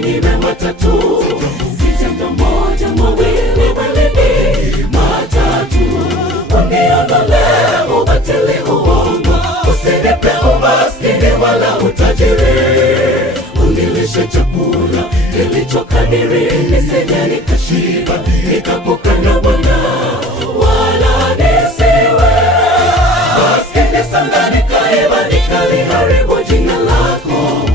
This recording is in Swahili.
unyime matatu, si jambo moja, mawili, bali ni matatu. Uniondole ubatili, uongo, usinipe umaskini wala utajiri. Unilishe chakula kilichokadiri, nisije nikashiba nikakukana Bwana, wala nisiwe maskini sana nikaiba nikaliharibu jina lako.